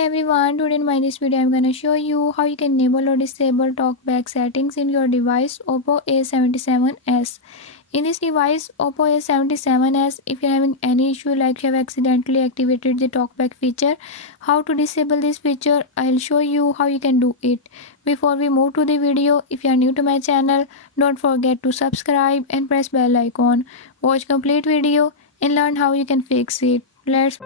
Hey everyone, today in this video I'm gonna show you how you can enable or disable talkback settings in your device Oppo A77s. In this device Oppo A77s, if you're having any issue like you have accidentally activated the talkback feature, how to disable this feature, I'll show you how you can do it. Before we move to the video, if you are new to my channel, don't forget to subscribe and press bell icon. Watch complete video and learn how you can fix it. Let's